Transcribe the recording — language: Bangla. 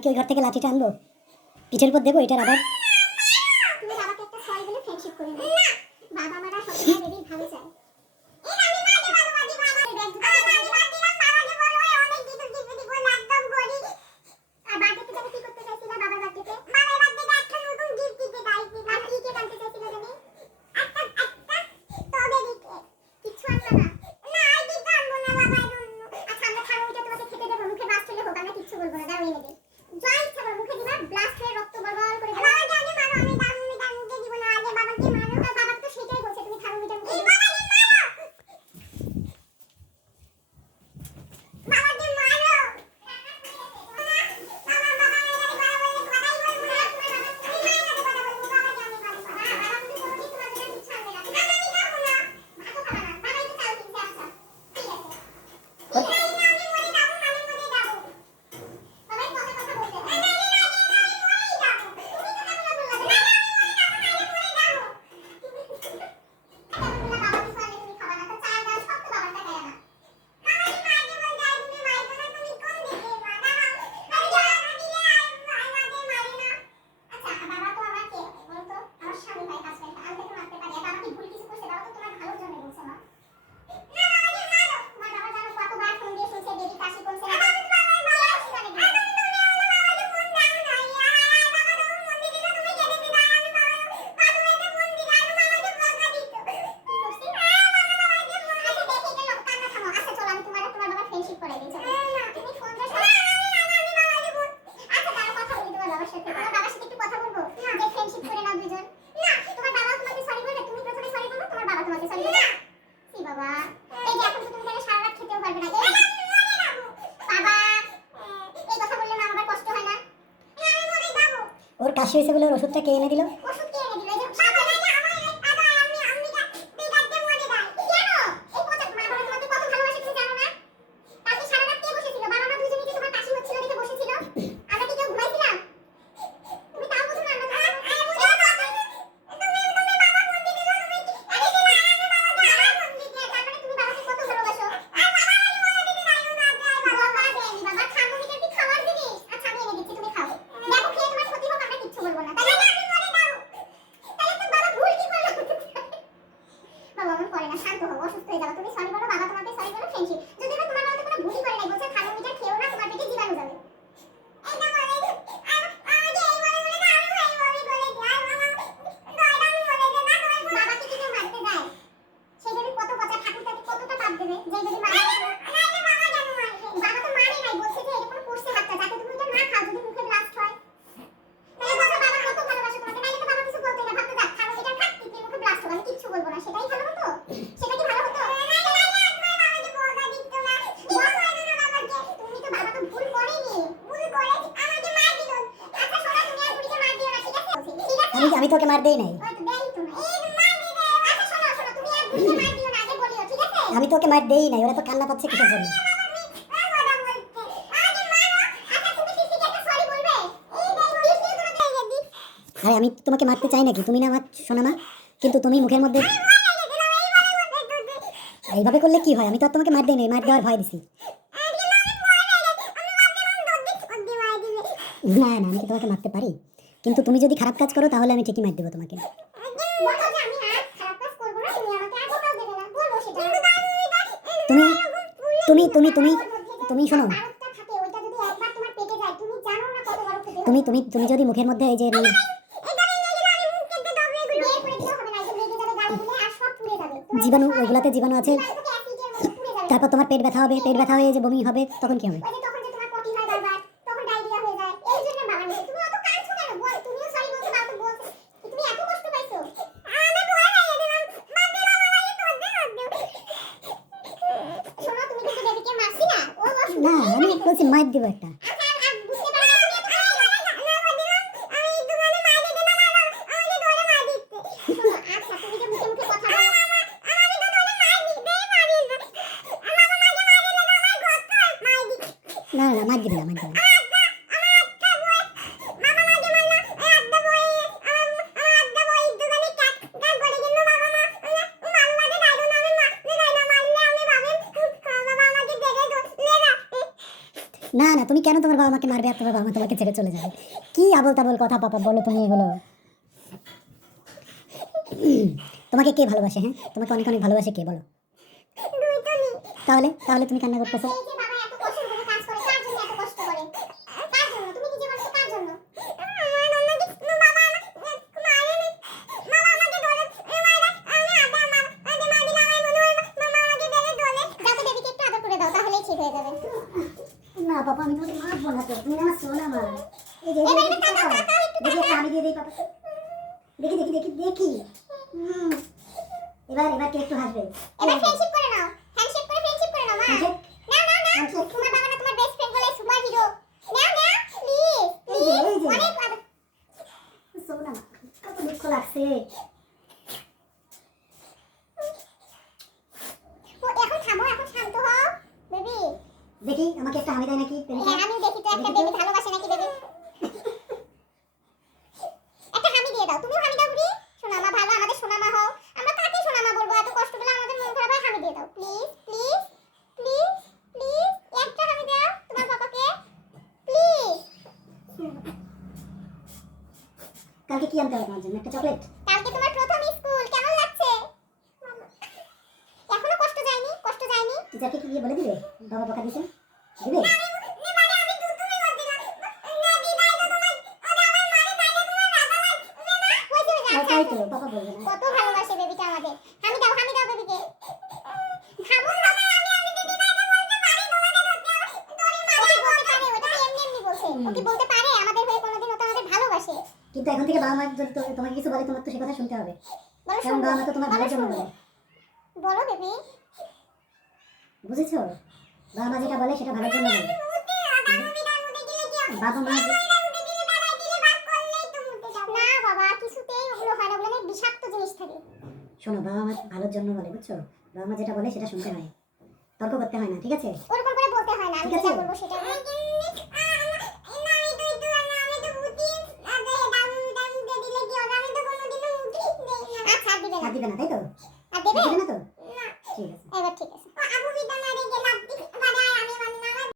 আমি কি ওই ঘর থেকে লাঠিটা আনব? পিঠের উপর দেবো এটার আবার? Thank. বাসি হয়েছে বলে ওষুধটা কে এনে দিল? আমি আমি তোকে মার দেই নাই। আমি তোকে মার দেই নাই ওরা তো কান্না পাচ্ছে কিসের জন্য? আরে আমি তোমাকে মারতে চাই নাকি? তুমি না আমার সোনামা? কিন্তু তুমি মুখের মধ্যে এইভাবে করলে কি হয়? আমি তো আর তোমাকে মার নাই মার দেওয়ার ভয় দিছি। না না আমি কি তোমাকে মারতে পারি? কিন্তু তুমি যদি খারাপ কাজ করো তাহলে আমি ঠিকই মার দেবো তোমাকে। তুমি তুমি তুমি তুমি তুমি শোনো। তুমি তুমি তুমি যদি মুখের মধ্যে এই যে জীবাণু ওইগুলাতে জীবাণু আছে তারপর তোমার পেট ব্যথা হবে পেট ব্যথা হয়ে যে বমি হবে তখন কি হবে? বাদ দিব একটা তুমি কেন তোমার বাবা মাকে মারবে আর তোমার বাবা মা তোমাকে ছেড়ে চলে যাবে? কি আবল তাবল কথা পাপা বলো তুমি এগুলো। তোমাকে কে ভালোবাসে হ্যাঁ? তোমাকে অনেক অনেক ভালোবাসে কে বলো? তাহলে তাহলে তুমি কান্না করতেছো? সোনা মা। দেখি দেখি আমি দিয়ে দিই পাপা। দেখি দেখি দেখি। এবার এবার কে একটু হাসবে। এবার ফ্রেন্ডশিপ করে নাও। হ্যান্ডশেক করে ফ্রেন্ডশিপ করে নাও মা। না না না? তোমার বাবা না তোমার বেস্ট ফ্রেন্ড বলে super hero now now please এই যে, এই যে। অনেক সোনা মা কত দুঃখ লাগছে ও, এখন থামো এখন শান্ত হও বেবি দেখি আমাকে একটা হামি দেয় নাকি প্রেমিকা? হ্যাঁ আমি দেখি তো একটা দেখি তো। বেবি ভালোবাসে নাকি বেবি একটা হামি দিয়ে দাও তুমিও হামি দাও বুড়ি সোনা মা ভালো আমাদের সোনা মা হও আমরা কাকে সোনা মা বলব এত কষ্ট করে আমাদের মন খারাপ হয় হামি দিয়ে দাও প্লিজ প্লিজ প্লিজ প্লিজ একটা হামি দাও তোমার পাপাকে প্লিজ কালকে কি আনতে হবে তোমার জন্য? একটা চকলেট? কালকে তোমার প্রথম স্কুল কেমন লাগছে? এখনও কষ্ট যায়নি কষ্ট যায়নি। টিচারকে কি গিয়ে বলে দিবে? বাবা বকা দিছে দিবে? আর তাই তো পাপা বলবে না। কত ভালোবাসে বেবিটা আমাদের হামি দাও হামি দাও বেবিকে। আমি আমি বাইরে বলতে পারি কিন্তু এখন থেকে বাবা মা যদি তোমাকে কিছু বলে তোমার তো সে কথা শুনতে হবে। কারণ বাবা মা তো তোমার বলো ভালোর জন্য বলে বলো বেবি। বুঝেছ? বাবা মা যেটা বলে সেটা ভালোর জন্য বলে বাবা মা শোনো বাবা মা ভালোর জন্য বলে বুঝছ? বাবা মা যেটা বলে সেটা শুনতে হয়। তর্ক করতে হয় না ঠিক আছে? ওরকম করে বলতে হয় না। আমি ঠিক আছে। যেটা বলব সেটা দিবে না আর দিবে না তাই তো আর দেবে দিবে না তো